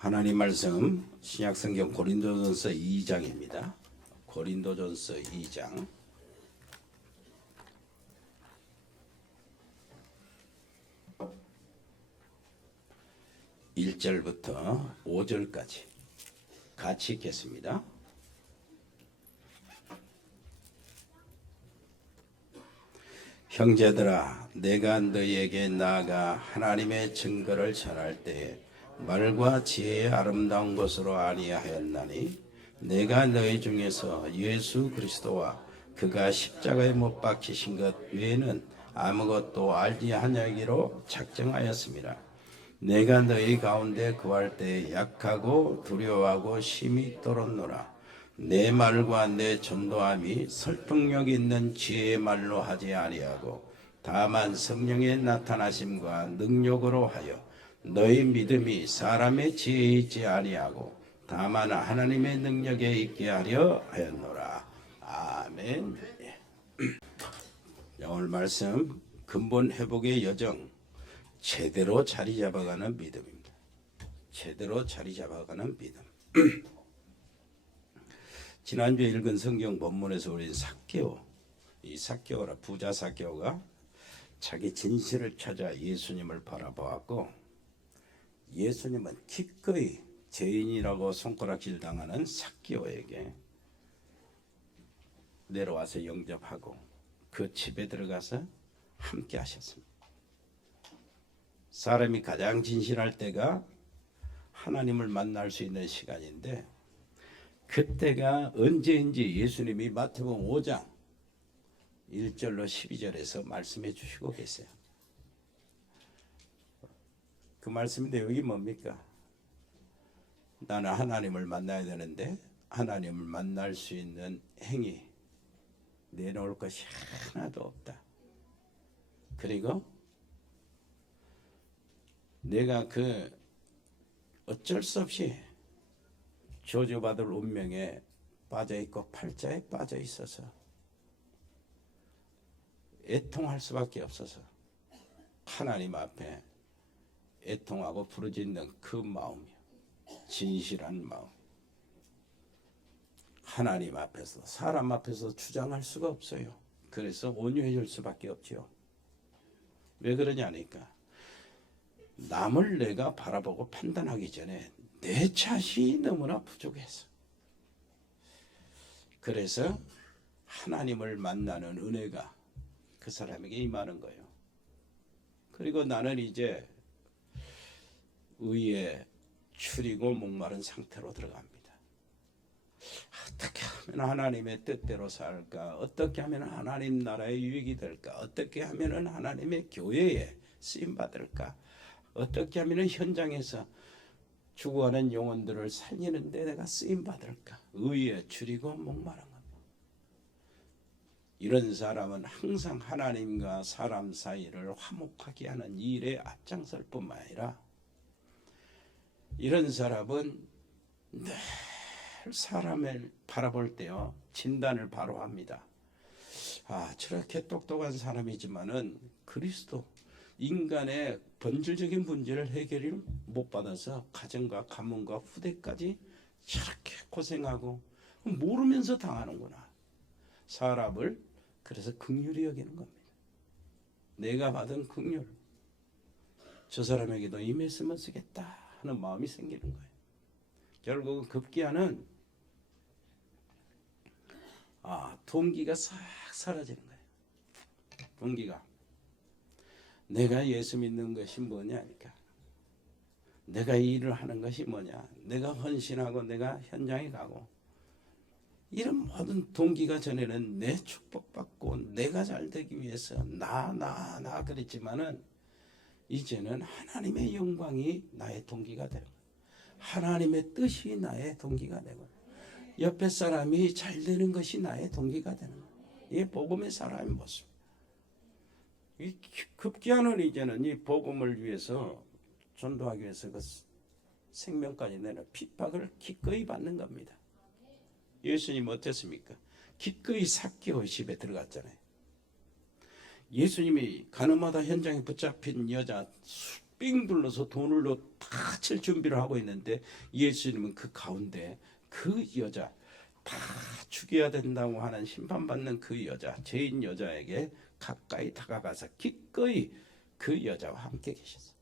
하나님 말씀 신약성경 고린도전서 2장입니다. 고린도전서 2장 1절부터 5절까지 같이 읽겠습니다. 형제들아, 내가 너희에게 나아가 하나님의 증거를 전할 때에 말과 지혜의 아름다운 것으로 아니하였나니 내가 너희 중에서 예수 그리스도와 그가 십자가에 못 박히신 것 외에는 아무것도 알지 아니하기로 작정하였습니다. 내가 너희 가운데 거할 때 약하고 두려워하고 심히 떨었노라. 내 말과 내 전도함이 설득력 있는 지혜의 말로 하지 아니하고 다만 성령의 나타나심과 능력으로 하여 너희 믿음이 사람의 지혜에 있지 아니하고 다만 하나님의 능력에 있게 하려 하였노라. 아멘. 오늘 말씀 근본 회복의 여정, 제대로 자리 잡아가는 믿음입니다. 제대로 자리 잡아가는 믿음. 지난주에 읽은 성경 본문에서 우리 삭개오, 이 삭개오라 부자 삭개오가 자기 진실을 찾아 예수님을 바라보았고, 예수님은 기꺼이 죄인이라고 손가락질 당하는 삭개오에게 내려와서 영접하고 그 집에 들어가서 함께 하셨습니다. 사람이 가장 진실할 때가 하나님을 만날 수 있는 시간인데, 그때가 언제인지 예수님이 마태복음 5장 1절로 12절에서 말씀해 주시고 계세요. 그 말씀인데 여기 뭡니까? 나는 하나님을 만나야 되는데 하나님을 만날 수 있는 행위 내놓을 것이 하나도 없다. 그리고 내가 그 어쩔 수 없이 저주받을 운명에 빠져있고 팔자에 빠져있어서 애통할 수밖에 없어서 하나님 앞에 애통하고 부르짖는 그 마음이요, 진실한 마음. 하나님 앞에서, 사람 앞에서 주장할 수가 없어요. 그래서 온유해질 수밖에 없지요. 왜 그러냐니까, 남을 내가 바라보고 판단하기 전에 내 자신이 너무나 부족해서, 그래서 하나님을 만나는 은혜가 그 사람에게 임하는 거예요. 그리고 나는 이제 의에 추리고 목마른 상태로 들어갑니다. 어떻게 하면 하나님의 뜻대로 살까? 어떻게 하면 하나님 나라의 유익이 될까? 어떻게 하면 하나님의 교회에 쓰임 받을까? 어떻게 하면 현장에서 죽어가는 영혼들을 살리는 데 내가 쓰임 받을까? 의에 추리고 목마른 겁니다. 이런 사람은 항상 하나님과 사람 사이를 화목하게 하는 일에 앞장설 뿐만 아니라, 이런 사람은 늘 사람을 바라볼 때요, 진단을 바로 합니다. 아, 저렇게 똑똑한 사람이지만은 그리스도, 인간의 본질적인 문제를 해결을 못 받아서 가정과 가문과 후대까지 저렇게 고생하고 모르면서 당하는구나. 사람을 그래서 긍휼히 여기는 겁니다. 내가 받은 긍휼, 저 사람에게도 임했으면 쓰겠다 하는 마음이 생기는 거예요. 결국은 급기야는 동기가 싹 사라지는 거예요. 동기가, 내가 예수 믿는 것이 뭐냐니까, 내가 이 일을 하는 것이 뭐냐, 내가 헌신하고 내가 현장에 가고, 이런 모든 동기가 전에는 내 축복받고 내가 잘 되기 위해서 나 그랬지만은, 이제는 하나님의 영광이 나의 동기가 되는 거예요. 하나님의 뜻이 나의 동기가 되고, 옆에 사람이 잘 되는 것이 나의 동기가 되는 거예요. 이게 복음의 사람의 모습. 이 급기야는 이제는 이 복음을 위해서, 전도하기 위해서 그 생명까지 내는 핍박을 기꺼이 받는 겁니다. 예수님 어땠습니까? 기꺼이 삭개오 집에 들어갔잖아요. 예수님이 가늠하다 현장에 붙잡힌 여자 삥 둘러서 돈으로 다 칠 준비를 하고 있는데 예수님은 그 가운데 그 여자, 다 죽여야 된다고 하는 심판받는 그 여자, 죄인 여자에게 가까이 다가가서 기꺼이 그 여자와 함께 계셨어요.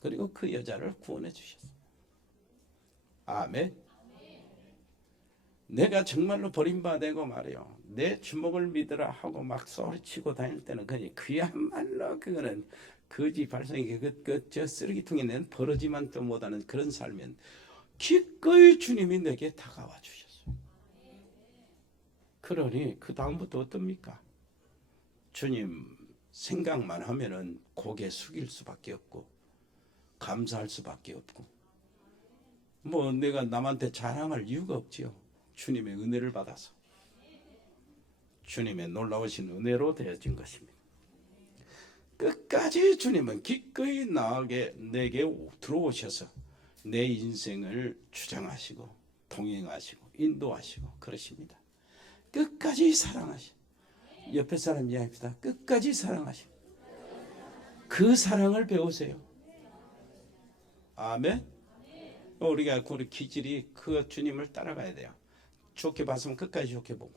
그리고 그 여자를 구원해 주셨어요. 아멘. 내가 정말로 버림받고 말이요, 내 주먹을 믿으라 하고 막 소리치고 다닐 때는 그야말로 그거는 거지 발상이 저 쓰레기통에 낸 버러지만 또 못하는 그런 삶은 기꺼이 주님이 내게 다가와 주셨어요. 그러니 그 다음부터 어떻습니까? 주님 생각만 하면은 고개 숙일 수밖에 없고 감사할 수밖에 없고, 뭐 내가 남한테 자랑할 이유가 없지요. 주님의 은혜를 받아서, 주님의 놀라우신 은혜로 되어진 것입니다. 끝까지 주님은 기꺼이 내게 들어오셔서 내 인생을 주장하시고 동행하시고 인도하시고 그러십니다. 끝까지 사랑하시고, 옆에 사람 이야기합니다. 끝까지 사랑하시고 그 사랑을 배우세요. 아멘. 우리가 그 기질이 그 주님을 따라가야 돼요. 좋게 봤으면 끝까지 좋게 보고,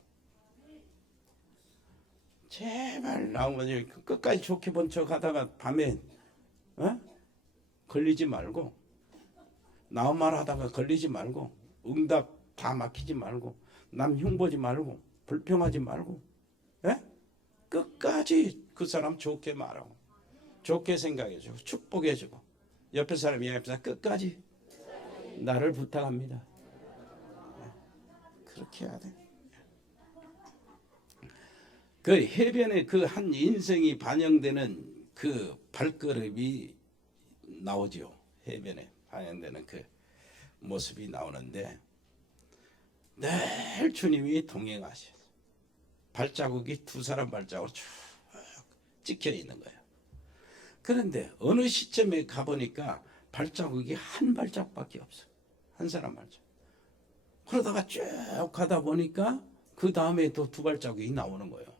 제발 나오면 끝까지 좋게 본 척 하다가 밤에 걸리지 말고, 나온 말 하다가 걸리지 말고, 응답 다 막히지 말고, 남 흉보지 말고, 불평하지 말고, 끝까지 그 사람 좋게 말하고 좋게 생각해주고 축복해주고, 옆에 사람 이야기합니다. 끝까지 나를 부탁합니다. 그렇게 해야 돼. 그 해변에 그 한 인생이 반영되는 그 발걸음이 나오죠. 해변에 반영되는 그 모습이 나오는데 늘 주님이 동행하셔서 발자국이 두 사람 발자국으로 쭉 찍혀 있는 거예요. 그런데 어느 시점에 가보니까 발자국이 한 발자국밖에 없어요. 한 사람 발자국. 그러다가 쭉 가다 보니까 그 다음에 또 두 발자국이 나오는 거예요.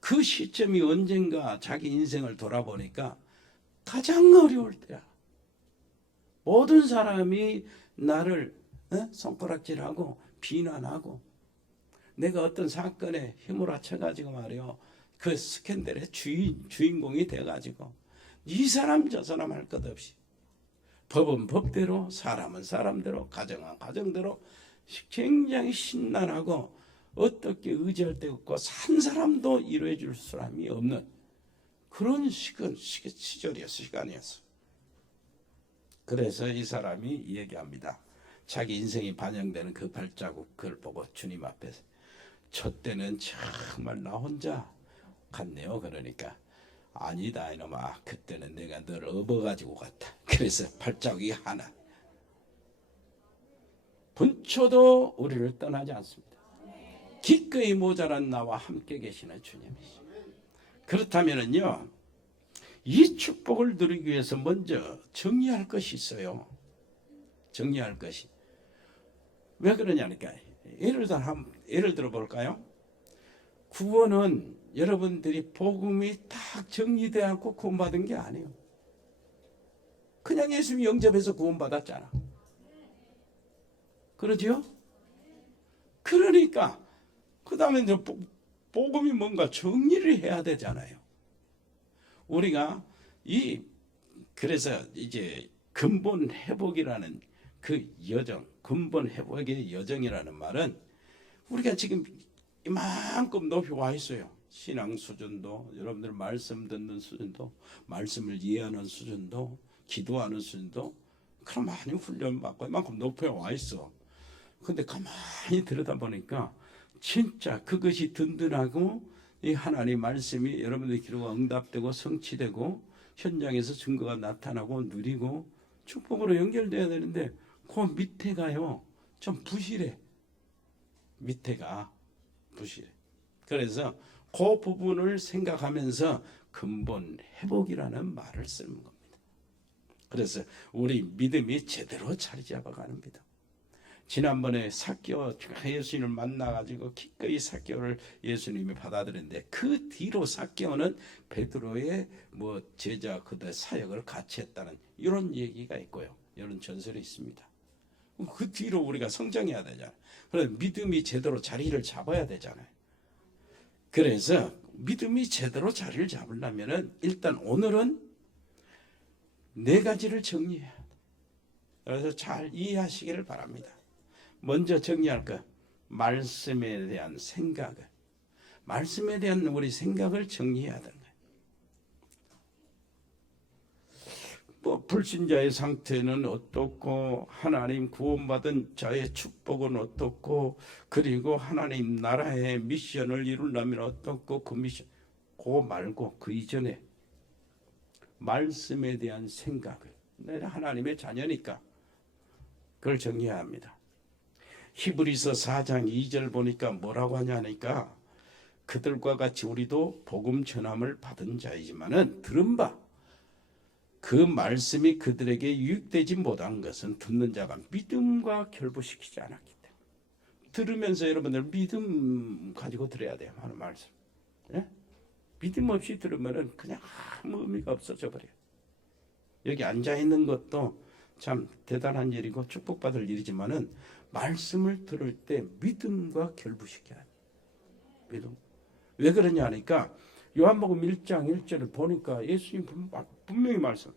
그 시점이 언젠가 자기 인생을 돌아보니까 가장 어려울 때야. 모든 사람이 나를 손가락질하고 비난하고, 내가 어떤 사건에 휘몰아쳐가지고 말이요, 그 스캔들의 주인공이 돼가지고 이 사람 저 사람 할 것 없이 법은 법대로, 사람은 사람대로, 가정은 가정대로 굉장히 신난하고 어떻게 의지할 데 없고 한 사람도 이루어 줄 사람이 없는 그런 시절이었어, 시간이었어. 그래서 이 사람이 얘기합니다. 자기 인생이 반영되는 그 발자국, 그걸 보고 주님 앞에서 저 때는 정말 나 혼자 갔네요. 그러니까 아니다 이놈아, 그때는 내가 널 업어가지고 갔다. 그래서 발자국이 하나. 분초도 우리를 떠나지 않습니다. 기꺼이 모자란 나와 함께 계시는 주님이시죠. 그렇다면은요, 이 축복을 누리기 위해서 먼저 정리할 것이 있어요. 정리할 것이. 왜 그러냐니까. 예를 들어 볼까요? 구원은 여러분들이 복음이 딱 정리되지 않고 구원받은 게 아니에요. 그냥 예수님 영접해서 구원받았잖아. 그러죠? 그러니까 그 다음에 이제 복음이 뭔가 정리를 해야 되잖아요. 우리가 그래서 이제 근본 회복이라는 그 여정, 근본 회복의 여정이라는 말은 우리가 지금 이만큼 높이 와 있어요. 신앙 수준도, 여러분들 말씀 듣는 수준도, 말씀을 이해하는 수준도, 기도하는 수준도, 그럼 많이 훈련받고 이만큼 높이 와 있어. 근데 가만히 들여다보니까 진짜 그것이 든든하고 이 하나님 말씀이 여러분들 기도가 응답되고 성취되고 현장에서 증거가 나타나고 누리고 축복으로 연결돼야 되는데 그 밑에가요 좀 부실해. 밑에가 부실해. 그래서 그 부분을 생각하면서 근본 회복이라는 말을 쓰는 겁니다. 그래서 우리 믿음이 제대로 자리 잡아가는 겁니다. 지난번에 삭개오 예수님을 만나가지고 기꺼이 삭개오를 예수님이 받아들였는데 그 뒤로 삭개오는 베드로의 뭐 제자 그들 사역을 같이 했다는 이런 얘기가 있고요. 이런 전설이 있습니다. 그 뒤로 우리가 성장해야 되잖아요. 그래서 믿음이 제대로 자리를 잡아야 되잖아요. 그래서 믿음이 제대로 자리를 잡으려면은 일단 오늘은 네 가지를 정리해야 돼. 그래서 잘 이해하시기를 바랍니다. 먼저 정리할 것, 말씀에 대한 생각을, 말씀에 대한 우리 생각을 정리해야 되는 거예요. 뭐 불신자의 상태는 어떻고, 하나님 구원받은 자의 축복은 어떻고, 그리고 하나님 나라의 미션을 이루려면 어떻고, 그 미션, 그거 말고 그 이전에 말씀에 대한 생각을, 내가 하나님의 자녀니까 그걸 정리해야 합니다. 히브리서 4장 2절 보니까 뭐라고 하냐니까 그들과 같이 우리도 복음 전함을 받은 자이지만은 들은 바 그 말씀이 그들에게 유익되지 못한 것은 듣는 자가 믿음과 결부시키지 않았기 때문에. 들으면서 여러분들 믿음 가지고 들어야 돼요. 하는 말씀. 예? 믿음 없이 들으면은 그냥 아무 의미가 없어져 버려요. 여기 앉아 있는 것도 참 대단한 일이고 축복받을 일이지만은 말씀을 들을 때 믿음과 결부시켜야 돼요. 믿음. 왜 그러냐 하니까 요한복음 1장 1절을 보니까 예수님 분명히 말씀.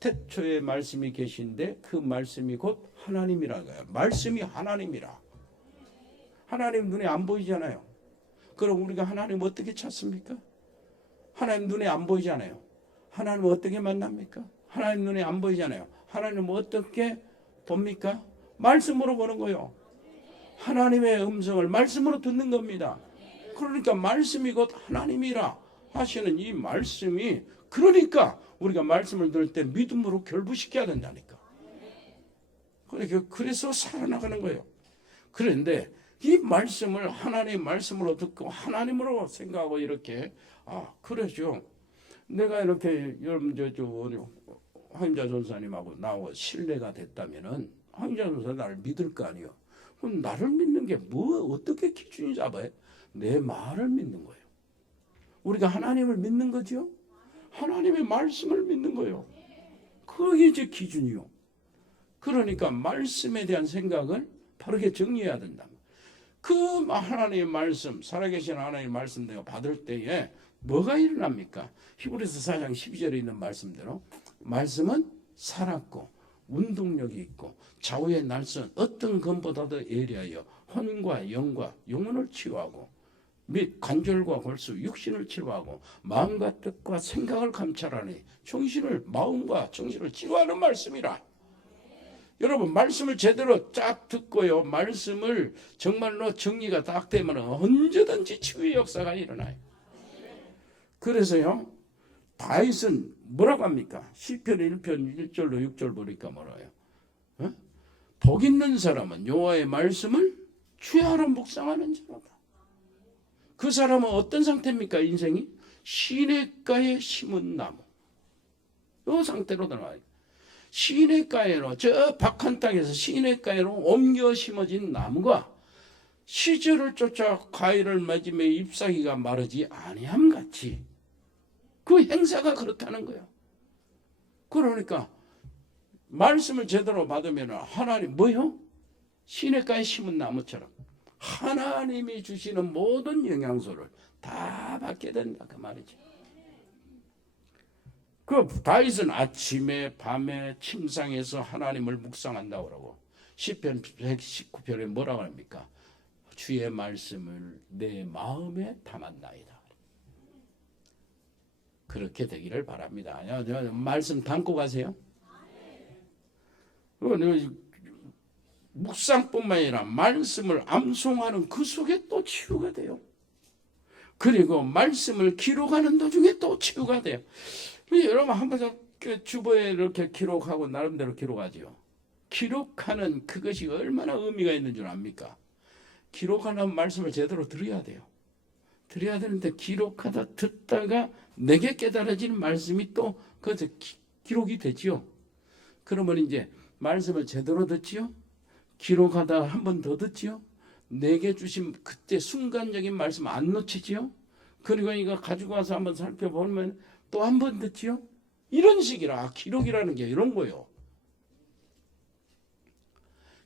태초에 말씀이 계신데 그 말씀이 곧 하나님이라고요. 말씀이 하나님이라. 하나님 눈에 안 보이잖아요. 그럼 우리가 하나님 어떻게 찾습니까? 하나님 눈에 안 보이잖아요. 하나님 어떻게 만납니까? 하나님 눈에 안 보이잖아요. 하나님 어떻게 봅니까? 말씀으로 보는 거예요. 하나님의 음성을 말씀으로 듣는 겁니다. 그러니까 말씀이 곧 하나님이라 하시는 이 말씀이, 그러니까 우리가 말씀을 들을 때 믿음으로 결부시켜야 된다니까. 그래서 살아나가는 거예요. 그런데 이 말씀을 하나님 말씀으로 듣고 하나님으로 생각하고 이렇게, 그러죠. 내가 이렇게 여러분 황임자 전사님하고 나하고 신뢰가 됐다면은 황임자 전사 나를 믿을 거 아니에요. 그럼 나를 믿는 게 어떻게 기준이 잡아요? 내 말을 믿는 거예요. 우리가 하나님을 믿는 거죠. 하나님의 말씀을 믿는 거예요. 그게 이제 기준이요. 그러니까 말씀에 대한 생각을 바르게 정리해야 된다. 그 하나님의 말씀, 살아계신 하나님의 말씀 내가 받을 때에 뭐가 일어납니까? 히브리서 4장 12절에 있는 말씀대로 말씀은 살았고 운동력이 있고 좌우의 날선 어떤 것보다도 예리하여 혼과 영과 영혼을 치유하고 및 관절과 골수 육신을 치료하고 마음과 뜻과 생각을 감찰하니 마음과 정신을 치료하는 말씀이라. 여러분 말씀을 제대로 쫙 듣고요, 말씀을 정말로 정리가 딱 되면 언제든지 치유의 역사가 일어나요. 그래서요 다윗은 뭐라고 합니까? 시편 1편 1절로 6절 보니까 뭐라요? 복 있는 사람은 여호와의 말씀을 주야로 묵상하는 자로다. 그 사람은 어떤 상태입니까? 인생이 시냇가에 심은 나무, 이 상태로 들어가요. 시냇가에로, 저 박한 땅에서 시냇가에로 옮겨 심어진 나무가 시절을 쫓아 과일을 맺으며 잎사귀가 마르지 아니함 같이 그 행사가 그렇다는 거예요. 그러니까 말씀을 제대로 받으면 하나님 뭐요? 시냇가에 심은 나무처럼 하나님이 주시는 모든 영양소를 다 받게 된다 그 말이죠. 그 다윗은 아침에 밤에 침상에서 하나님을 묵상한다고 그러고 시편 119편에 뭐라고 합니까? 주의 말씀을 내 마음에 담았나이다. 그렇게 되기를 바랍니다. 말씀 담고 가세요. 묵상뿐만 아니라 말씀을 암송하는 그 속에 또 치유가 돼요. 그리고 말씀을 기록하는 도중에 또 치유가 돼요. 여러분 한번 주보에 이렇게 기록하고 나름대로 기록하죠. 기록하는 그것이 얼마나 의미가 있는 줄 압니까? 기록하는 말씀을 제대로 들어야 돼요. 들어야 되는데 기록하다 듣다가 내게 깨달아지는 말씀이 또 기록이 되지요. 그러면 이제 말씀을 제대로 듣지요. 기록하다 한 번 더 듣지요. 내게 주신 그때 순간적인 말씀 안 놓치지요. 그리고 이거 가지고 와서 한번 살펴보면 또 한 번 듣지요. 이런 식이라 기록이라는 게 이런 거요.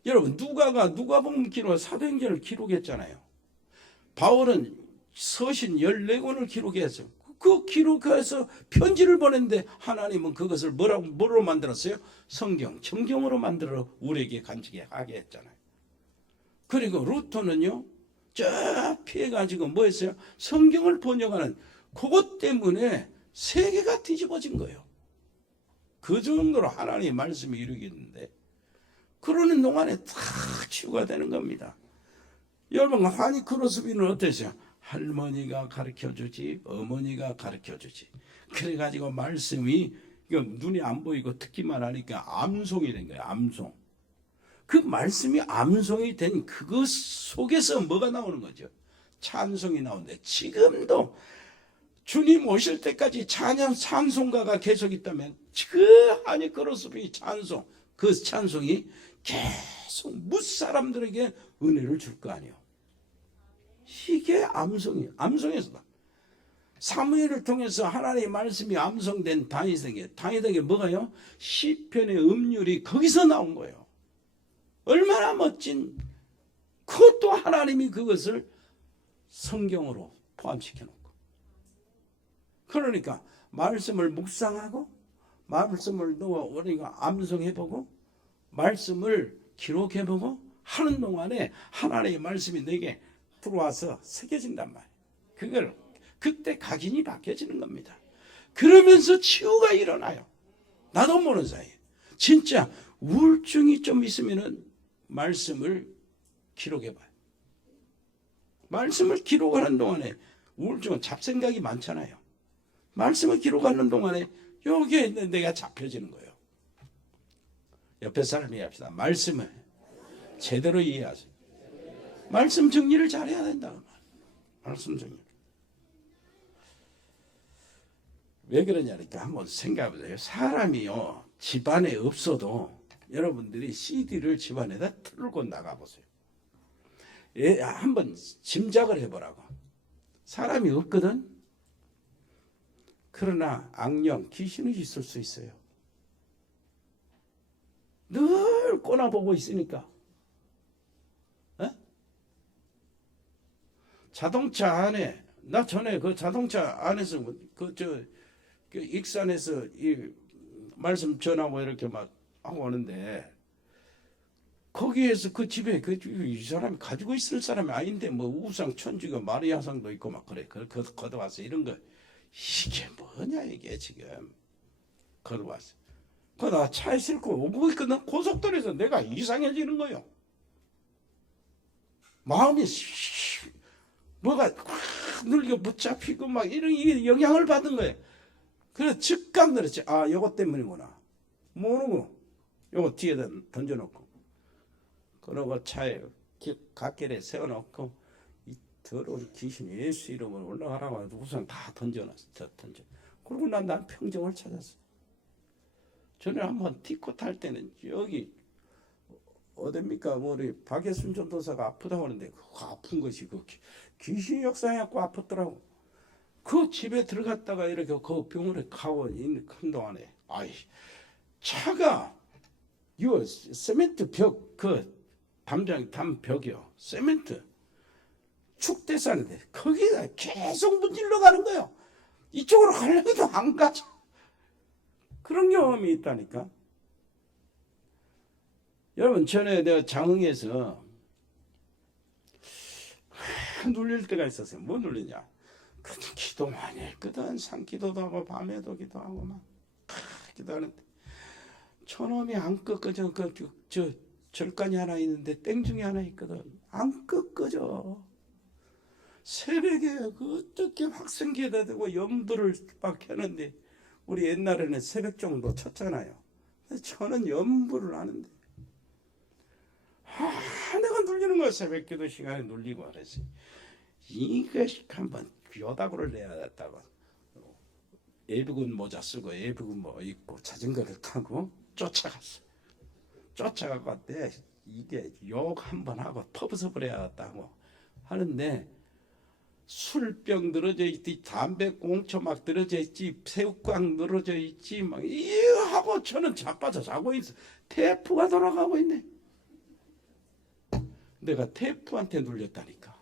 여러분 누가복음 기록 사도행전을 기록했잖아요. 바울은 서신 14권을 기록해서 그 기록해서 편지를 보냈는데 하나님은 그것을 뭐로 만들었어요? 성경으로 만들어 우리에게 간직하게 했잖아요. 그리고 루터는요, 쫙 피해가지고 뭐 했어요? 성경을 번역하는 그것 때문에 세계가 뒤집어진 거예요. 그 정도로 하나님의 말씀이 이루겠는데 그러는 동안에 다 치유가 되는 겁니다. 여러분 환희 크로스비는 어땠어요? 할머니가 가르쳐주지 어머니가 가르쳐주지 그래가지고 말씀이 눈이 안 보이고 듣기만 하니까 암송이 된 거예요. 암송. 그 말씀이 암송이 된 그것 속에서 뭐가 나오는 거죠? 찬송이 나오는데 지금도 주님 오실 때까지 찬송가가 계속 있다면 그 환희 크로스비 찬송 그 찬송이 계속 무사람들에게 은혜를 줄 거 아니에요. 이게 암송에서다. 사무엘을 통해서 하나님의 말씀이 암송된 다윗에게 뭐가요? 시편의 음률이 거기서 나온 거예요. 얼마나 멋진, 그것도 하나님이 그것을 성경으로 포함시켜 놓고. 그러니까 말씀을 묵상하고 말씀을 우리가 암송해보고 말씀을 기록해보고 하는 동안에 하나님의 말씀이 내게 들어와서 새겨진단 말이에요. 그걸 그때 각인이 바뀌어지는 겁니다. 그러면서 치유가 일어나요. 나도 모르는 사이에. 진짜 우울증이 좀 있으면은 말씀을 기록해봐요. 말씀을 기록하는 동안에 우울증은 잡생각이 많잖아요. 말씀을 기록하는 동안에 여기에 내가 잡혀지는 거예요. 옆에 사람이 합시다. 말씀을 제대로 이해하세요. 말씀 정리를 잘해야 된다. 말씀 정리. 왜 그러냐니까 한번 생각해보세요. 사람이요 집안에 없어도 여러분들이 CD를 집안에다 틀고 나가보세요. 한번 짐작을 해보라고. 사람이 없거든. 그러나 악령, 귀신이 있을 수 있어요. 늘 꼬나보고 있으니까. 자동차 안에 나 전에 그 자동차 안에서 그 익산에서 이 말씀 전하고 이렇게 막 하고 오는데 거기에서 그 집에 이 사람이 가지고 있을 사람이 아닌데 뭐 우상 천주교 마리아상도 있고 막 그래. 걷어와서 이런 거 이게 뭐냐 이게 지금 걷어왔어. 그러다 차에 싣고 오고 있거든. 고속도로에서 내가 이상해지는 거요. 마음이 뭐가 눌려 붙잡히고 막 이런 영향을 받은 거예요. 그래서 즉각 늘었지. 아, 요거 때문이구나. 모르고 요거 뒤에다 던져놓고 그러고 차에 갓길에 세워놓고 이 더러운 귀신 예수 이름으로 올라가라고 해서 우선 다 던져놨어. 그러고 난 평정을 찾았어. 전에 한번 티코 탈 때는 여기 어딥니까? 뭐 우리 박예순 전도사가 아프다고 하는데 그 아픈 것이 그 귀신 역사해갖고 아팠더라고. 그 집에 들어갔다가 이렇게 그 병원에 가고 있는 큰 동안에 차가 요 세멘트 벽 그 담벽이요. 세멘트 축대사는데 거기가 계속 문질러 가는 거예요. 이쪽으로 가려도 안 가죠. 그런 경험이 있다니까. 여러분 전에 내가 장흥에서 눌릴 때가 있었어요. 뭐 눌리냐? 기도 많이 했거든. 산기도도 하고 밤에도 기도하고 막 기도하는데 저놈이 안 꺾어져. 저 절간이 하나 있는데 땡중이 하나 있거든. 안 꺾어져. 새벽에 어떻게 확성기에다 대고 염도를 막 켜는데 우리 옛날에는 새벽 정도 쳤잖아요. 저는 염불을 하는데 내가 눌리는 거야. 새벽 기도 시간에 눌리고 그랬어요. 이것이 한번 요다구를 내야겠다고 예비군 모자 쓰고 예비군 뭐 입고 자전거를 타고 쫓아갔어. 쫓아가고 왔대. 이게 욕 한번 하고 퍼부숴 버려야겠다고 하는데 술병 늘어져 있지, 담배 꽁초 막 늘어져 있지, 새우깡 늘어져 있지, 막 이거 하고 저는 자빠져 자고 있어. 테이프가 돌아가고 있네. 내가 테이프한테 눌렸다니까.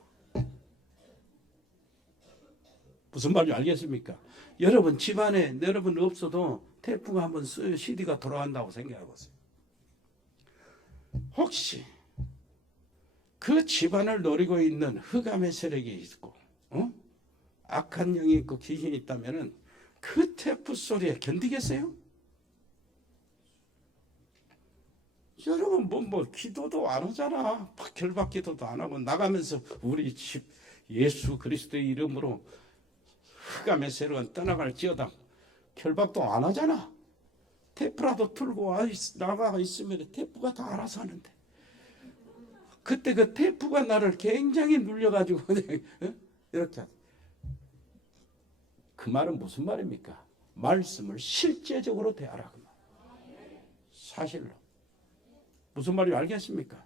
무슨 말인지 알겠습니까? 여러분 집안에 여러분 없어도 테이프가 한번 써요. CD가 돌아간다고 생각해보세요. 혹시 그 집안을 노리고 있는 흑암의 세력이 있고 악한 영이 있고 귀신이 있다면 그 테이프 소리에 견디겠어요? 여러분 뭐 기도도 안 하잖아. 결박 기도도 안 하고 나가면서 우리 집 예수 그리스도의 이름으로 흑암의 세력은 떠나갈지어다 결박도 안 하잖아. 테이프라도 틀고 나가 있으면 테이프가 다 알아서 하는데 그때 그 테이프가 나를 굉장히 눌려가지고 이렇게 하지. 그 말은 무슨 말입니까? 말씀을 실제적으로 대하라 그 말. 사실로. 무슨 말인지 알겠습니까?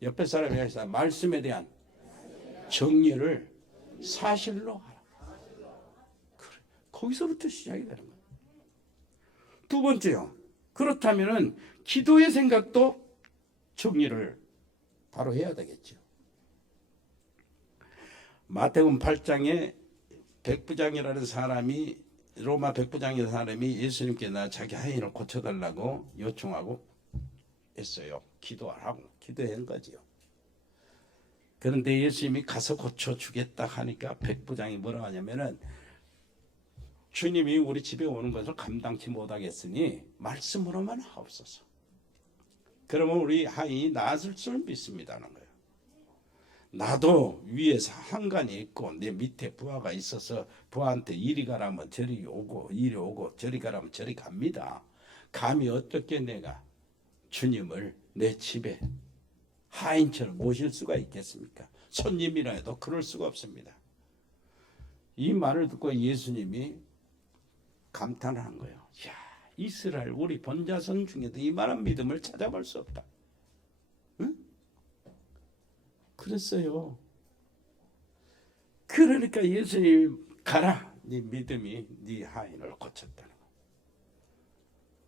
옆에 사람이 해서 말씀에 대한 정리를 사실로 하라. 그래. 거기서부터 시작이 되는 거예요. 두 번째요. 그렇다면은 기도의 생각도 정리를 바로 해야 되겠죠. 마태복음 8장에 백부장이라는 사람이 로마 백부장이라는 사람이 예수님께 나 자기 하인을 고쳐달라고 요청하고 했어요. 기도하라고 기도한 거지요. 그런데 예수님이 가서 고쳐주겠다 하니까 백부장이 뭐라고 하냐면은 주님이 우리 집에 오는 것을 감당치 못하겠으니 말씀으로만 하옵소서. 그러면 우리 하인이 나았을 줄 믿습니다는 거예요. 나도 위에서 한간이 있고 내 밑에 부하가 있어서 부하한테 이리 가라면 저리 오고 이리 오고 저리 가라면 저리 갑니다. 감히 어떻게 내가 주님을 내 집에 하인처럼 모실 수가 있겠습니까? 손님이라 해도 그럴 수가 없습니다. 이 말을 듣고 예수님이 감탄을 한 거예요. 야, 이스라엘 우리 본자손 중에도 이만한 믿음을 찾아볼 수 없다. 응? 그랬어요. 그러니까 예수님 가라. 네 믿음이 네 하인을 고쳤다는 거.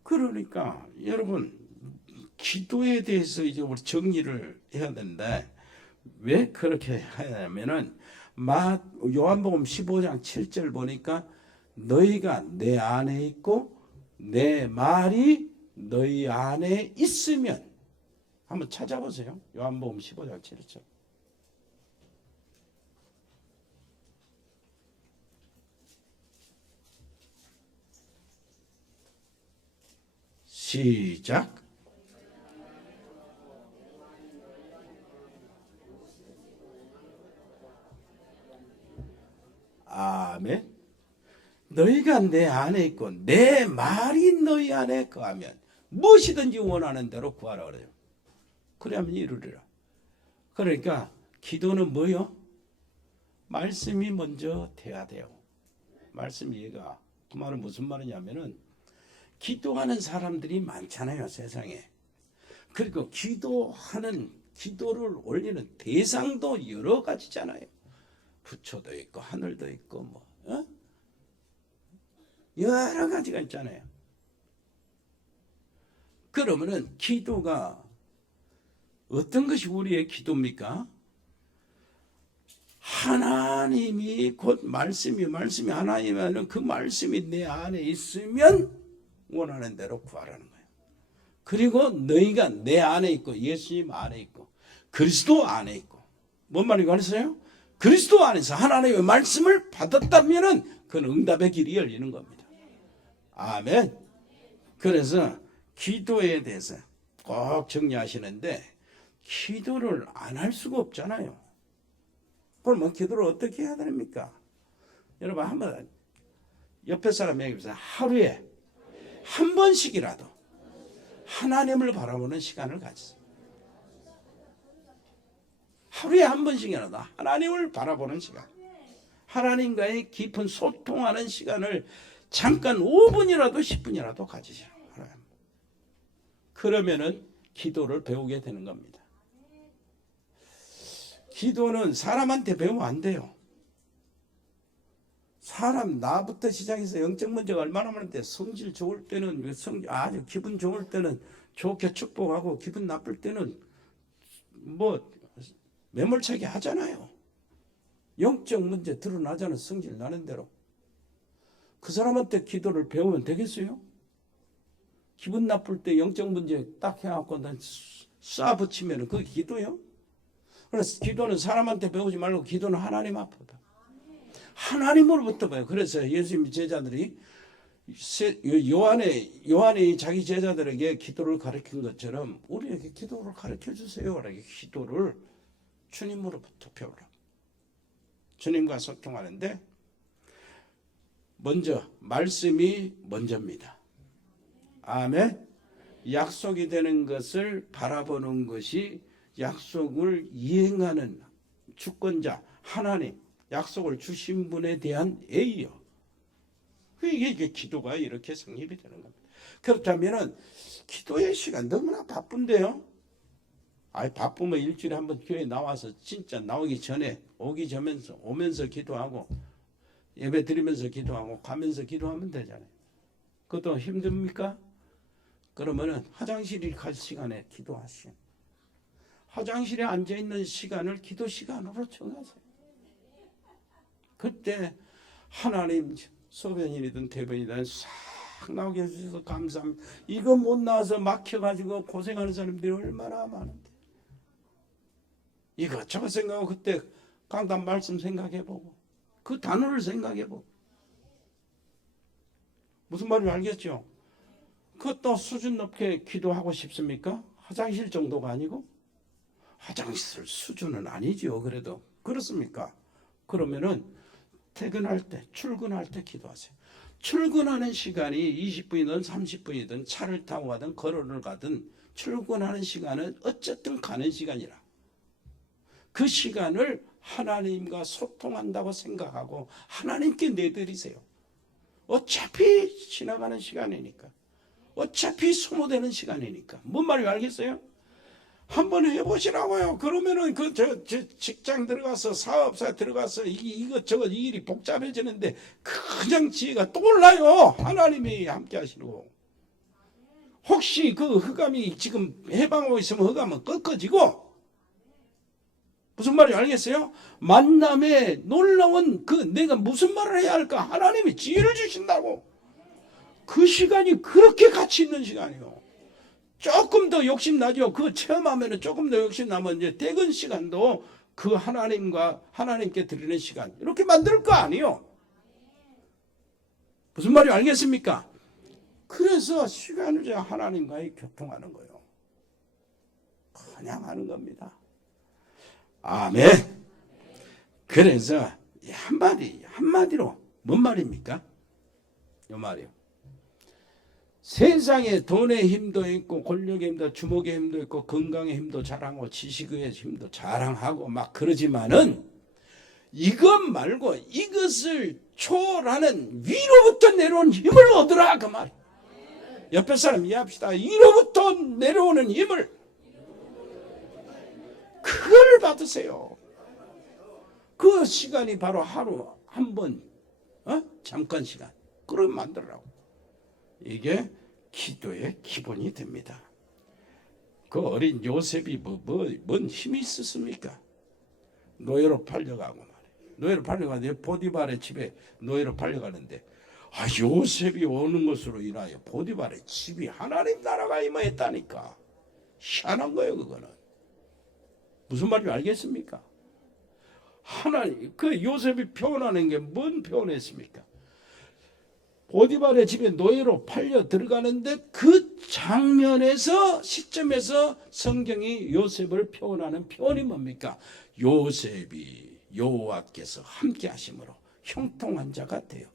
그러니까 여러분 기도에 대해서 이제 우리 정리를 해야 되는데 왜 그렇게 하냐면은 요한복음 15장 7절 보니까 너희가 내 안에 있고 내 말이 너희 안에 있으면 한번 찾아보세요. 요한복음 15장 7절. 시작. 아멘. 너희가 내 안에 있고 내 말이 너희 안에 거하면 무엇이든지 원하는 대로 구하라 그래요. 그러면 이루리라. 그러니까 기도는 뭐요? 말씀이 먼저 돼야 돼요. 말씀 이해가. 그 말은 무슨 말이냐면은 기도하는 사람들이 많잖아요, 세상에. 그리고 기도를 올리는 대상도 여러 가지잖아요. 부처도 있고 하늘도 있고 뭐 여러 가지가 있잖아요. 그러면은 기도가 어떤 것이 우리의 기도입니까? 하나님이 곧 말씀이 하나님이면 그 말씀이 내 안에 있으면 원하는 대로 구하라는 거예요. 그리고 너희가 내 안에 있고 예수님 안에 있고 그리스도 안에 있고 뭔 말인가 했어요? 그리스도 안에서 하나님의 말씀을 받았다면은 그건 응답의 길이 열리는 겁니다. 아멘. 그래서 기도에 대해서 꼭 정리하시는데 기도를 안 할 수가 없잖아요. 그러면 기도를 어떻게 해야 됩니까? 여러분 한번 옆에 사람 얘기해보세요. 하루에 한 번씩이라도 하나님을 바라보는 시간을 가지세요. 하루에 한 번씩이라도 하나님을 바라보는 시간, 하나님과의 깊은 소통하는 시간을 잠깐 5분이라도 10분이라도 가지세요. 그러면은 기도를 배우게 되는 겁니다. 기도는 사람한테 배우면 안 돼요. 사람 나부터 시작해서 영적 문제가 얼마나 많은데 성질 좋을 때는 아주 기분 좋을 때는 좋게 축복하고 기분 나쁠 때는 뭐 매몰차게 하잖아요. 영적 문제 드러나잖아요. 성질 나는 대로. 그 사람한테 기도를 배우면 되겠어요? 기분 나쁠 때 영적 문제 딱 해갖고 난 쏴붙이면 그게 기도요? 그래서 기도는 사람한테 배우지 말고 기도는 하나님 앞으로 하나님으로부터 봐요. 그래서 예수님 제자들이 요한이 자기 제자들에게 기도를 가르친 것처럼 우리에게 기도를 가르쳐 주세요. 이렇게 기도를 주님으로부터 배우라. 주님과 소통하는데 먼저 말씀이 먼저입니다. 아멘. 약속이 되는 것을 바라보는 것이 약속을 이행하는 주권자 하나님, 약속을 주신 분에 대한 예의요. 이게 기도가 이렇게 성립이 되는 겁니다. 그렇다면 기도의 시간 너무나 바쁜데요. 바쁘면 일주일에 한번 교회 나와서 진짜 나오기 전에 오면서 기도하고 예배 드리면서 기도하고 가면서 기도하면 되잖아요. 그것도 힘듭니까? 그러면은 화장실에 갈 시간에 기도하시오. 화장실에 앉아있는 시간을 기도 시간으로 정하세요. 그때 하나님 소변이든 대변이든 싹 나오게 해주셔서 감사합니다. 이거 못 나와서 막혀가지고 고생하는 사람들이 얼마나 많은데. 이것저것 생각하고 그때 강단 말씀 생각해보고 그 단어를 생각해보고 무슨 말인지 알겠죠? 그것도 수준 높게 기도하고 싶습니까? 화장실 정도가 아니고? 화장실 수준은 아니죠. 그래도 그렇습니까? 그러면은 퇴근할 때 출근할 때 기도하세요. 출근하는 시간이 20분이든 30분이든 차를 타고 가든 걸어를 가든 출근하는 시간은 어쨌든 가는 시간이라 그 시간을 하나님과 소통한다고 생각하고 하나님께 내드리세요. 어차피 지나가는 시간이니까 어차피 소모되는 시간이니까 뭔 말인지 알겠어요? 한번 해보시라고요. 그러면은 직장 들어가서 사업사 들어가서 이것저것 이 일이 복잡해지는데 그냥 지혜가 떠올라요. 하나님이 함께 하시고 혹시 그 흑암이 지금 해방하고 있으면 흑암은 꺾어지고 무슨 말인지 알겠어요? 만남에 놀라운 내가 무슨 말을 해야 할까? 하나님이 지혜를 주신다고. 그 시간이 그렇게 가치 있는 시간이에요. 조금 더 욕심나죠. 그거 체험하면 조금 더 욕심나면 이제 퇴근 시간도 그 하나님께 드리는 시간 이렇게 만들 거 아니에요. 무슨 말인지 알겠습니까? 그래서 시간을 하나님과의 교통하는 거예요. 그냥 하는 겁니다. 아멘. 그래서 한마디로 뭔 말입니까? 요 말이요. 세상에 돈의 힘도 있고 권력의 힘도 주목의 힘도 있고 건강의 힘도 자랑하고 지식의 힘도 자랑하고 막 그러지만은 이것 말고 이것을 초월하는 위로부터 내려온 힘을 얻으라 그 말. 옆에 사람 이해합시다. 위로부터 내려오는 힘을 그걸 받으세요. 그 시간이 바로 하루 한 번 잠깐 시간 그걸 만들라고. 이게 기도의 기본이 됩니다. 그 어린 요셉이 뭔 힘이 있었습니까? 노예로 팔려가고 말이에요. 노예로 팔려가는데 보디발의 집에 노예로 팔려가는데 요셉이 오는 것으로 인하여 보디발의 집이 하나님 나라가 임하였다니까. 희한한 거예요. 그거는 무슨 말인지 알겠습니까? 하나님 그 요셉이 표현하는 게 뭔 표현했습니까? 보디발의 집에 노예로 팔려 들어가는데 그 장면에서 시점에서 성경이 요셉을 표현하는 표현이 뭡니까? 요셉이 여호와께서 함께 하심으로 형통한 자가 돼요.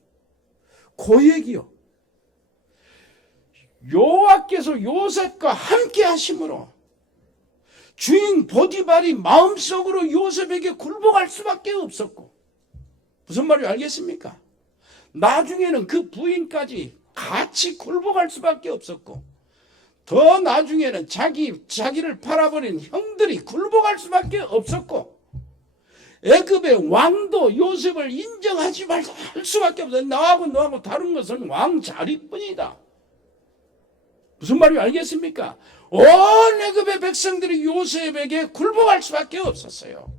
그 얘기요. 여호와께서 요셉과 함께 하심으로 주인 보디발이 마음속으로 요셉에게 굴복할 수밖에 없었고 무슨 말인지 알겠습니까? 나중에는 그 부인까지 같이 굴복할 수밖에 없었고 더 나중에는 자기를 팔아버린 형들이 굴복할 수밖에 없었고, 애굽의 왕도 요셉을 인정하지 말고 할 수밖에 없어요. 너하고 다른 것은 왕 자리뿐이다. 무슨 말인지 알겠습니까? 온 애굽의 백성들이 요셉에게 굴복할 수밖에 없었어요.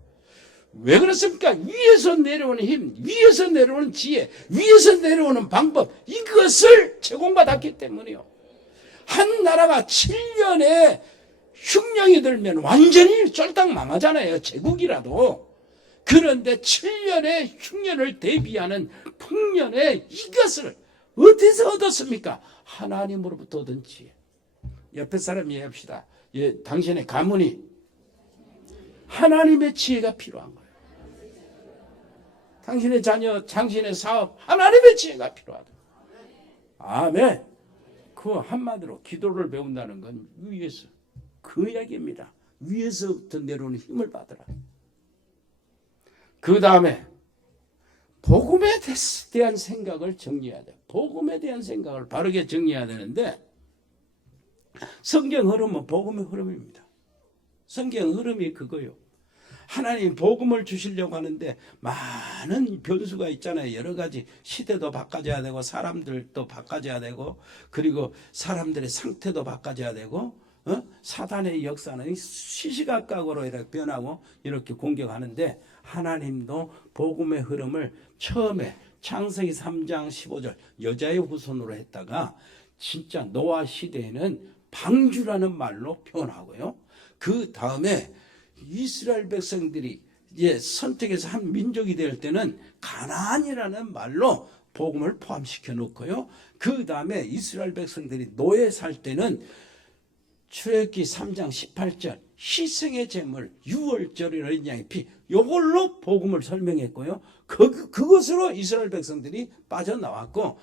왜 그렇습니까? 위에서 내려오는 힘, 위에서 내려오는 지혜, 위에서 내려오는 방법, 이것을 제공받았기 때문이요. 한 나라가 7년에 흉령이 들면 완전히 쫄딱 망하잖아요. 제국이라도. 그런데 7년의 흉년을 대비하는 풍년에 이것을 어디서 얻었습니까? 하나님으로부터 얻은 지혜. 옆에 사람 이해합시다. 당신의 가문이 하나님의 지혜가 필요한 거예요. 당신의 자녀, 당신의 사업, 하나님의 지혜가 필요하다. 아멘. 그 한마디로 기도를 배운다는 건 위에서, 그 이야기입니다. 위에서부터 내려오는 힘을 받으라. 그 다음에 복음에 대한 생각을 정리해야 돼요. 복음에 대한 생각을 바르게 정리해야 되는데, 성경 흐름은 복음의 흐름입니다. 성경 흐름이 그거요. 하나님 복음을 주시려고 하는데 많은 변수가 있잖아요. 여러 가지 시대도 바꿔줘야 되고, 사람들도 바꿔줘야 되고, 그리고 사람들의 상태도 바꿔줘야 되고, 사단의 역사는 시시각각으로 이렇게 변하고 이렇게 공격하는데, 하나님도 복음의 흐름을 처음에 창세기 3장 15절 여자의 후손으로 했다가, 진짜 노아 시대에는 방주라는 말로 표현하고요. 그 다음에 이스라엘 백성들이 이제 선택해서 한 민족이 될 때는 가나안이라는 말로 복음을 포함시켜 놓고요. 그 다음에 이스라엘 백성들이 노예 살 때는 출애굽기 3장 18절 희생의 제물, 유월절이나 어린 양의 피, 이걸로 복음을 설명했고요. 그것으로 이스라엘 백성들이 빠져나왔고,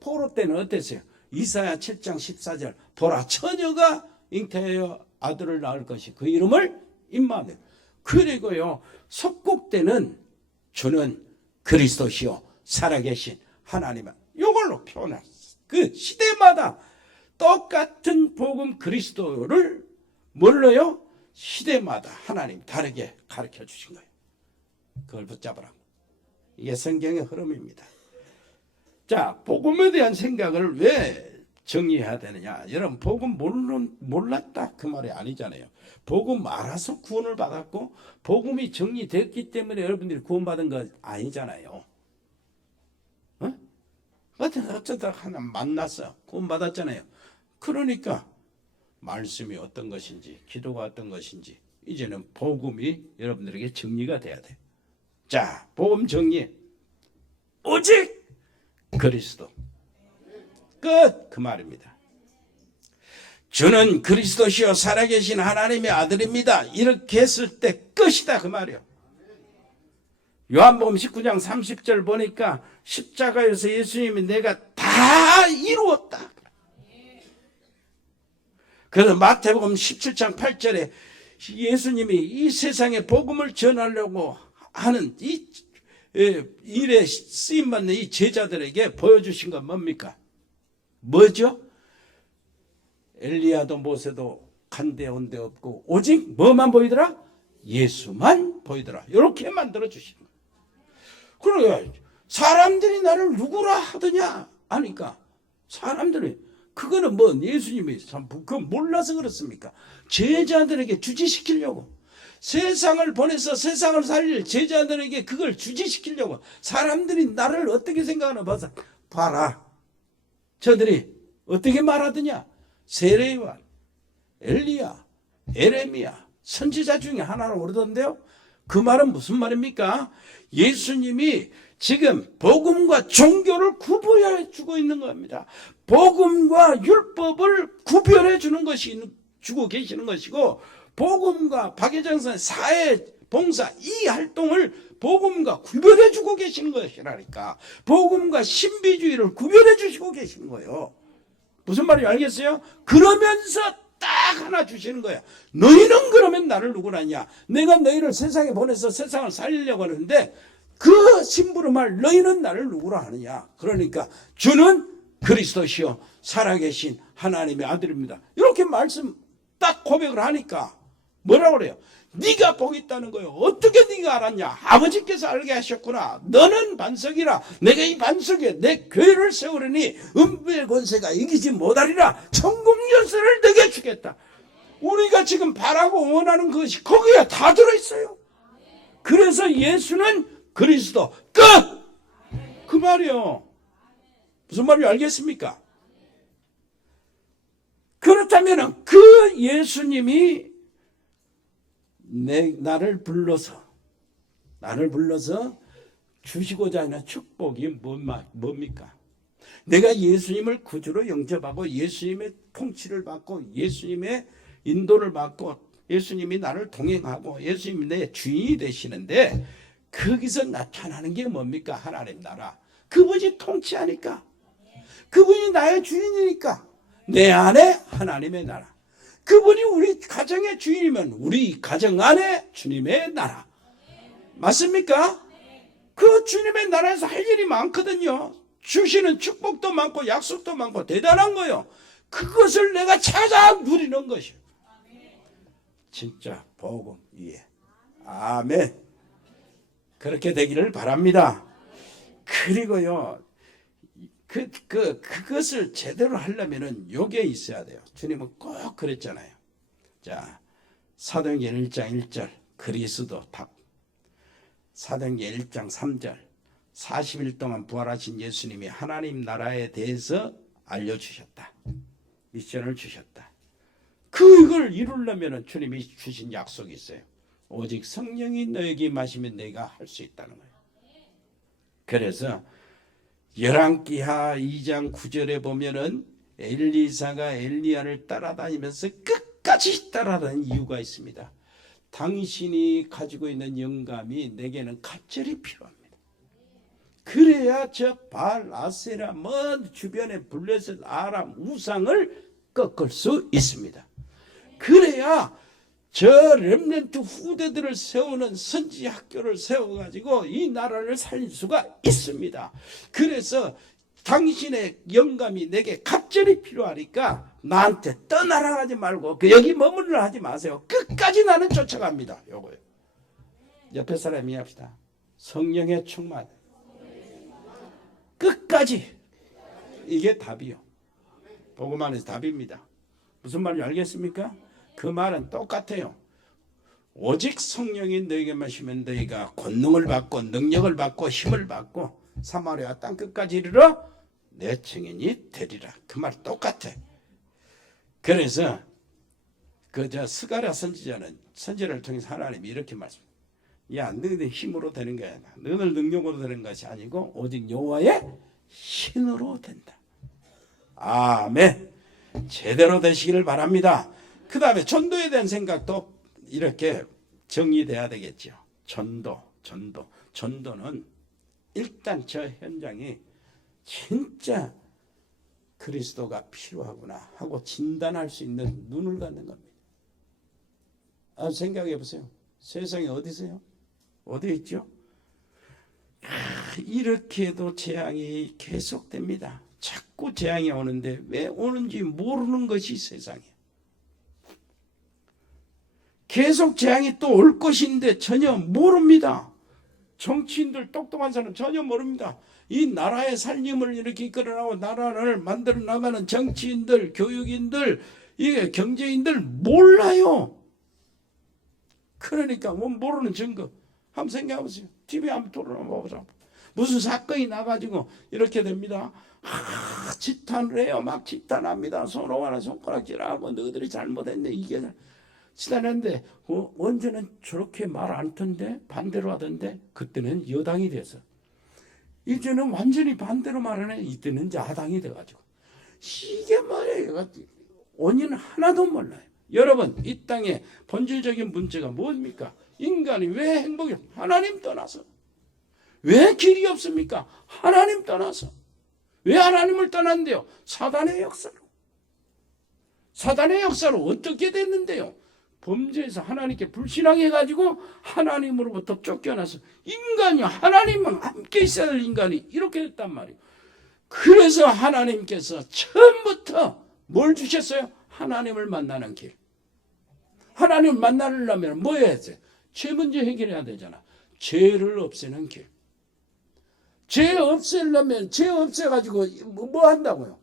포로 때는 어땠어요? 이사야 7장 14절 보라, 처녀가 잉태하여 아들을 낳을 것이 그 이름을 임마누엘. 그리고요, 속국 때는 주는 그리스도시요 살아계신 하나님, 이걸로 표현했어요. 그 시대마다 똑같은 복음 그리스도를 뭘로요? 시대마다 하나님 다르게 가르쳐 주신 거예요. 그걸 붙잡으라고. 이게 성경의 흐름입니다. 자, 복음에 대한 생각을 왜 정리해야 되느냐? 여러분, 복음 몰랐다 그 말이 아니잖아요. 복음 알아서 구원을 받았고, 복음이 정리됐기 때문에 여러분들이 구원받은 거 아니잖아요. 어쩌다 하나 만났어, 구원받았잖아요. 그러니까 말씀이 어떤 것인지, 기도가 어떤 것인지 이제는 복음이 여러분들에게 정리가 돼야 돼요. 자, 복음 정리. 오직 그리스도. 끝. 그 말입니다. 주는 그리스도시요 살아계신 하나님의 아들입니다. 이렇게 했을 때 끝이다 그 말이요. 요한복음 19장 30절 보니까 십자가에서 예수님이 내가 다 이루었다. 그래서 마태복음 17장 8절에 예수님이 이 세상에 복음을 전하려고 하는 이 일에 쓰임받는 이 제자들에게 보여주신 건 뭡니까? 뭐죠? 엘리야도 모세도 간데 온데 없고 오직 뭐만 보이더라? 예수만 보이더라. 이렇게 만들어 주시는 거예요. 그래, 사람들이 나를 누구라 하더냐 하니까, 사람들이 그거는 뭐 예수님이 그거 몰라서 그렇습니까? 제자들에게 주지시키려고, 세상을 보내서 세상을 살릴 제자들에게 그걸 주지시키려고 사람들이 나를 어떻게 생각하나 봐서, 봐라, 저들이 어떻게 말하더냐? 세례요한, 엘리야, 에레미야 선지자 중에 하나로 오르던데요. 그 말은 무슨 말입니까? 예수님이 지금 복음과 종교를 구분해 주고 있는 겁니다. 복음과 율법을 구별해 주는 것이 주고 계시는 것이고, 복음과 박혜정선 사회 봉사 이 활동을 복음과 구별해 주고 계시는 것이라니까. 복음과 신비주의를 구별해 주시고 계시는 거예요. 무슨 말인지 알겠어요? 그러면서 딱 하나 주시는 거야. 너희는 그러면 나를 누구라냐? 내가 너희를 세상에 보내서 세상을 살리려고 하는데 그 심부름할 너희는 나를 누구라 하느냐? 그러니까 주는 그리스도시요 살아계신 하나님의 아들입니다. 이렇게 말씀 딱 고백을 하니까 뭐라고 그래요? 네가 복 있다는 거예요. 어떻게 네가 알았냐? 아버지께서 알게 하셨구나. 너는 반석이라. 내가 이 반석에 내 교회를 세우려니 음부의 권세가 이기지 못하리라. 천국 열쇠를 내게 주겠다. 우리가 지금 바라고 원하는 것이 거기에 다 들어있어요. 그래서 예수는 그리스도 끝! 그 말이요. 무슨 말인지 알겠습니까? 그렇다면 그 예수님이 나를 불러서 주시고자 하는 축복이 뭡니까? 내가 예수님을 구주로 영접하고 예수님의 통치를 받고 예수님의 인도를 받고 예수님이 나를 동행하고 예수님이 내 주인이 되시는데 거기서 나타나는 게 뭡니까? 하나님 나라. 그분이 통치하니까. 그분이 나의 주인이니까. 내 안에 하나님의 나라. 그분이 우리 가정의 주인이면 우리 가정 안에 주님의 나라. 맞습니까? 그 주님의 나라에서 할 일이 많거든요. 주시는 축복도 많고 약속도 많고 대단한 거요. 그것을 내가 찾아 누리는 것이요. 진짜 복음 위에. 아멘. 그렇게 되기를 바랍니다. 그리고요. 그것을 제대로 하려면은 요게 있어야 돼요. 주님은 꼭 그랬잖아요. 자, 사도행전 1장 1절 그리스도 답. 사도행전 1장 3절 40일 동안 부활하신 예수님이 하나님 나라에 대해서 알려주셨다. 미션을 주셨다. 그걸 이루려면은 주님이 주신 약속이 있어요. 오직 성령이 너에게 임하시면 내가 할 수 있다는 거예요. 그래서 열왕기하 2장 9절에 보면은 엘리사가 엘리야를 따라다니면서 끝까지 따라다니는 이유가 있습니다. 당신이 가지고 있는 영감이 내게는 갑절이 필요합니다. 그래야 저 바알, 아세라, 주변에 블레셋, 아람, 우상을 꺾을 수 있습니다. 그래야 저 렘넌트 후대들을 세우는 선지 학교를 세워가지고 이 나라를 살릴 수가 있습니다. 그래서 당신의 영감이 내게 갑절이 필요하니까 나한테 떠나라 하지 말고 여기 머물러 하지 마세요. 끝까지 나는 쫓아갑니다. 요거요. 옆에 사람 이해합시다. 성령의 충만. 끝까지. 이게 답이요. 복음 안에서 답입니다. 무슨 말인지 알겠습니까? 그 말은 똑같아요. 오직 성령이 너에게 마시면 너희가 권능을 받고 능력을 받고 힘을 받고 사마리아 땅 끝까지 이르러 내 증인이 되리라. 그 말 똑같아. 그래서 스가랴 선지자는 선지를 통해서 하나님이 이렇게 말씀합니다. 야, 너희들 힘으로 되는 게 아니라 너희들 능력으로 되는 것이 아니고 오직 여호와의 신으로 된다. 아멘. 제대로 되시기를 바랍니다. 그 다음에 전도에 대한 생각도 이렇게 정리돼야 되겠죠. 전도는 일단 저 현장이 진짜 그리스도가 필요하구나 하고 진단할 수 있는 눈을 갖는 겁니다. 생각해 보세요. 세상에 어디세요? 어디 있죠? 이렇게도 재앙이 계속됩니다. 자꾸 재앙이 오는데 왜 오는지 모르는 것이 세상이에요. 계속 재앙이 또 올 것인데 전혀 모릅니다. 정치인들 똑똑한 사람은 전혀 모릅니다. 이 나라의 살림을 이렇게 이끌어나가고 나라를 만들어 나가는 정치인들, 교육인들, 이게 경제인들 몰라요. 그러니까 뭐 모르는 증거 한번 생각해 보세요. TV 한번 틀어보세요. 무슨 사건이 나가지고 이렇게 됩니다. 지탄을 해요. 막 지탄합니다. 손오가나 손가락질하고 너희들이 잘못했네. 이게 지탄했는데 언제는 저렇게 말 안 턴데 반대로 하던데 그때는 여당이 돼서 이제는 완전히 반대로 말하네. 이때는 야당이 돼가지고 이게 뭐예요? 원인은 하나도 몰라요. 여러분 이 땅에 본질적인 문제가 뭡니까? 인간이 왜 행복해? 하나님 떠나서. 왜 길이 없습니까? 하나님 떠나서. 왜 하나님을 떠났는데요? 사단의 역사로. 사단의 역사로 어떻게 됐는데요? 범죄에서 하나님께 불신앙해가지고 하나님으로부터 쫓겨나서 인간이 하나님만 함께 있어야 할 인간이 이렇게 됐단 말이에요. 그래서 하나님께서 처음부터 뭘 주셨어요? 하나님을 만나는 길. 하나님을 만나려면 뭐 해야 돼? 죄 문제 해결해야 되잖아. 죄를 없애는 길. 죄 없애려면 죄 없애가지고 뭐 한다고요?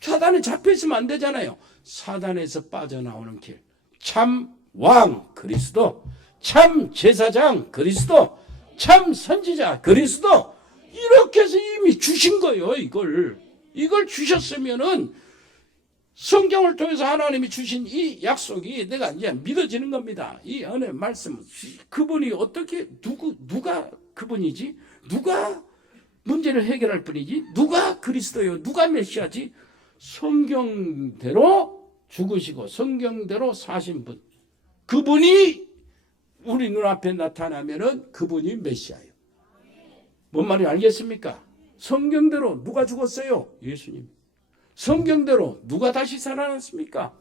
사단에 잡혀있으면 안 되잖아요. 사단에서 빠져나오는 길. 참 왕 그리스도, 참 제사장 그리스도, 참 선지자 그리스도, 이렇게 해서 이미 주신 거예요. 이걸 주셨으면은 성경을 통해서 하나님이 주신 이 약속이 내가 이제 믿어지는 겁니다. 이 은혜 말씀, 그분이 어떻게 누가 그분이지? 누가 문제를 해결할 분이지? 누가 그리스도요? 누가 메시아지? 성경대로 죽으시고 성경대로 사신 분, 그분이 우리 눈앞에 나타나면은 그분이 메시아예요. 뭔 말인지 알겠습니까? 성경대로 누가 죽었어요? 예수님. 성경대로 누가 다시 살아났습니까?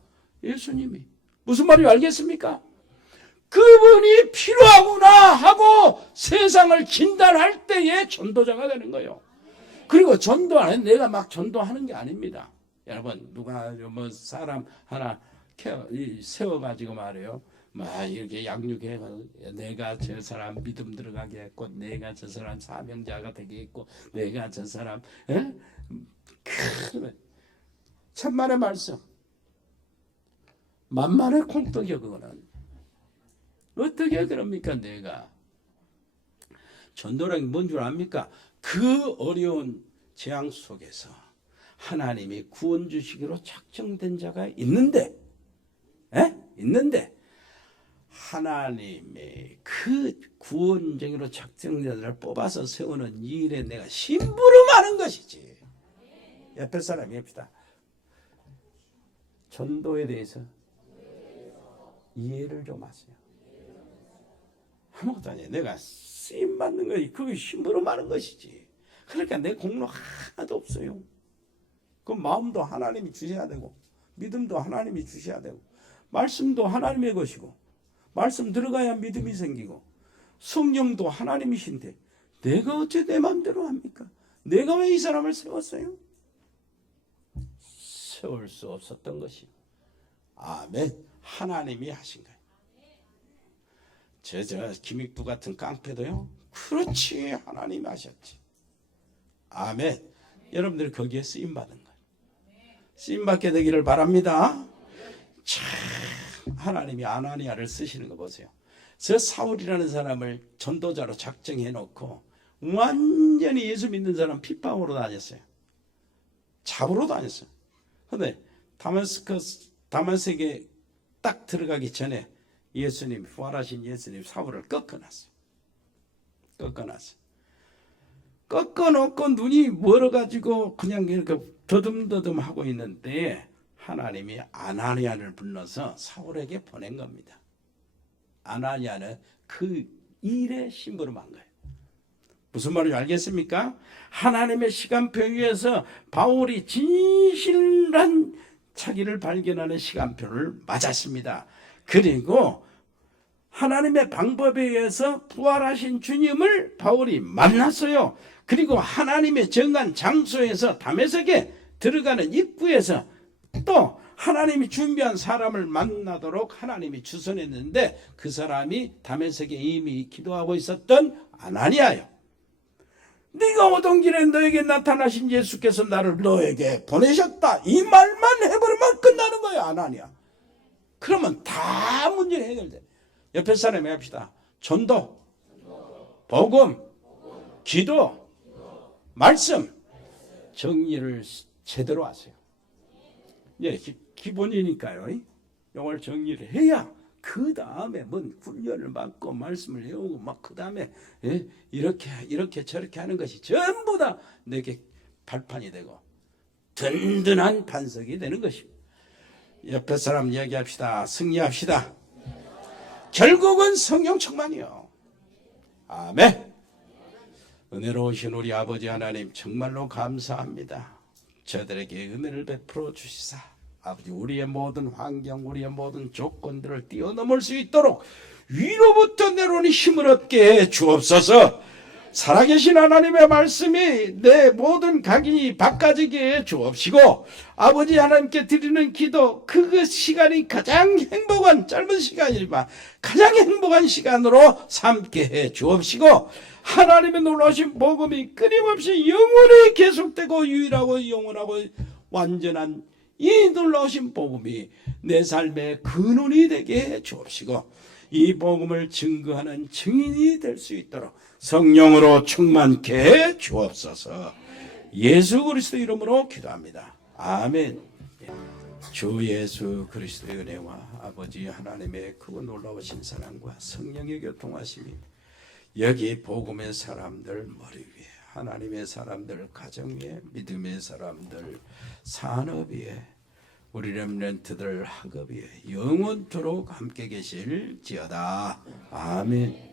예수님이. 무슨 말인지 알겠습니까? 그분이 필요하구나 하고 세상을 진단할 때에 전도자가 되는 거예요. 그리고 전도 안 해. 내가 막 전도하는 게 아닙니다. 여러분, 누가 뭐 사람 하나 세워가지고 말해요. 막 이렇게 양육해, 내가 저 사람 믿음 들어가게 했고, 내가 저 사람 사명자가 되게 했고, 내가 저 사람, 천만의 말씀, 만만의 콩떡이요. 그거는 어떻게 그럽니까? 내가 전도란 뭔 줄 압니까? 그 어려운 재앙 속에서 하나님이 구원 주시기로 작정된 자가 있는데, 있는데 하나님의 그 구원쟁이로 작정된 자를 뽑아서 세우는 이 일에 내가 심부름하는 것이지. 옆에 사람이 합시다. 전도에 대해서 이해를 좀 하세요. 아무것도 아니에요. 내가 쓰임 받는 거지. 그게 심부름하는 것이지. 그러니까 내 공로 하나도 없어요. 그 마음도 하나님이 주셔야 되고, 믿음도 하나님이 주셔야 되고, 말씀도 하나님의 것이고, 말씀 들어가야 믿음이 생기고, 성령도 하나님이신데 내가 어째 내 마음대로 합니까? 내가 왜 이 사람을 세웠어요? 세울 수 없었던 것이, 아멘, 하나님이 하신 거예요. 저 김익부 같은 깡패도요, 그렇지, 하나님이 하셨지. 아멘. 여러분들이 거기에 쓰임받은 거예요. 쓰임받게 되기를 바랍니다. 참, 하나님이 아나니아를 쓰시는 거 보세요. 저 사울이라는 사람을 전도자로 작정해 놓고 완전히 예수 믿는 사람 핍박으로 다녔어요. 잡으러 다녔어요. 근데 다마스크에 딱 들어가기 전에 예수님, 부활하신 예수님 사울을 꺾어놨어요. 꺾어놓고 눈이 멀어가지고 그냥 이렇게 더듬더듬 하고 있는데 하나님이 아나니아를 불러서 사울에게 보낸 겁니다. 아나니아는 그 일에 심부름한 거예요. 무슨 말인지 알겠습니까? 하나님의 시간표 위에서 바울이 진실한 자기를 발견하는 시간표를 맞았습니다. 그리고 하나님의 방법에 의해서 부활하신 주님을 바울이 만났어요. 그리고 하나님의 정한 장소에서 다메섹에 들어가는 입구에서 또 하나님이 준비한 사람을 만나도록 하나님이 주선했는데 그 사람이 다메섹에 이미 기도하고 있었던 아나니아예요. 네가 오던 길에 너에게 나타나신 예수께서 나를 너에게 보내셨다, 이 말만 해버리면 끝나는 거예요. 아나니아. 그러면 다 문제 해결돼. 옆에 사람이 합시다. 전도, 복음, 기도, 말씀, 정리를 제대로 하세요. 예, 기본이니까요. 이걸 정리를 해야 그 다음에 뭔 훈련을 받고 말씀을 해오고 막 그 다음에 이렇게 저렇게 하는 것이 전부 다 내게 발판이 되고 든든한 반석이 되는 것입니다. 옆에 사람 이야기합시다. 승리합시다. 결국은 성령 충만이요. 아멘. 은혜로우신 우리 아버지 하나님 정말로 감사합니다. 저들에게 은혜를 베풀어 주시사 아버지 우리의 모든 환경, 우리의 모든 조건들을 뛰어넘을 수 있도록 위로부터 내려오는 힘을 얻게 해 주옵소서. 살아계신 하나님의 말씀이 내 모든 각인이 바꿔지게 해 주옵시고 아버지 하나님께 드리는 기도 그 시간이 가장 행복한 짧은 시간이지만 가장 행복한 시간으로 삼게 해 주옵시고 하나님의 놀라우신 복음이 끊임없이 영원히 계속되고 유일하고 영원하고 완전한 이 놀라우신 복음이 내 삶의 근원이 되게 해 주옵시고 이 복음을 증거하는 증인이 될 수 있도록 성령으로 충만케 해 주옵소서. 예수 그리스도 이름으로 기도합니다. 아멘. 주 예수 그리스도의 은혜와 아버지 하나님의 그 놀라우신 사랑과 성령의 교통하심이 여기 복음의 사람들 머리 위에, 하나님의 사람들 가정 위에, 믿음의 사람들 산업 위에, 우리 렘넌트들 학업 위에 영원토록 함께 계실지어다. 아멘.